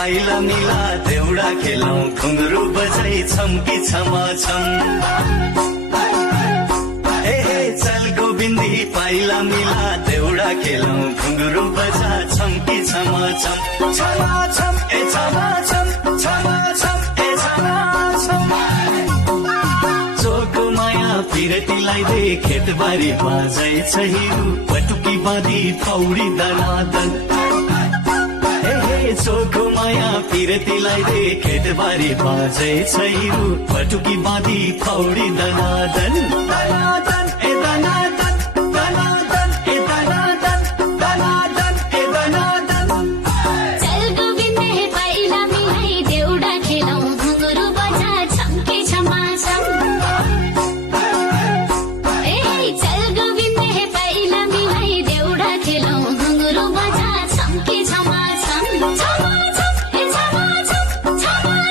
पाइला मिला देउडा खेलौं घुंगरू बजाई छम्की छमा छम हे चल गोबिन्दी पाइला मिला देउडा खेलौं घुंगरू बजा छम्की छमा छम छमा छम ए छमा छम छमा छम ए छमा छम चोको माया पिरतीलाई दे खेतबारी बाजै छहिरु पटुकी बाँधी पौडी दनादन चोखो माया पिरतीलाई दे खेतबारी बाजै छहिरु पटुकी बाँधी पौडी दनादन दनादन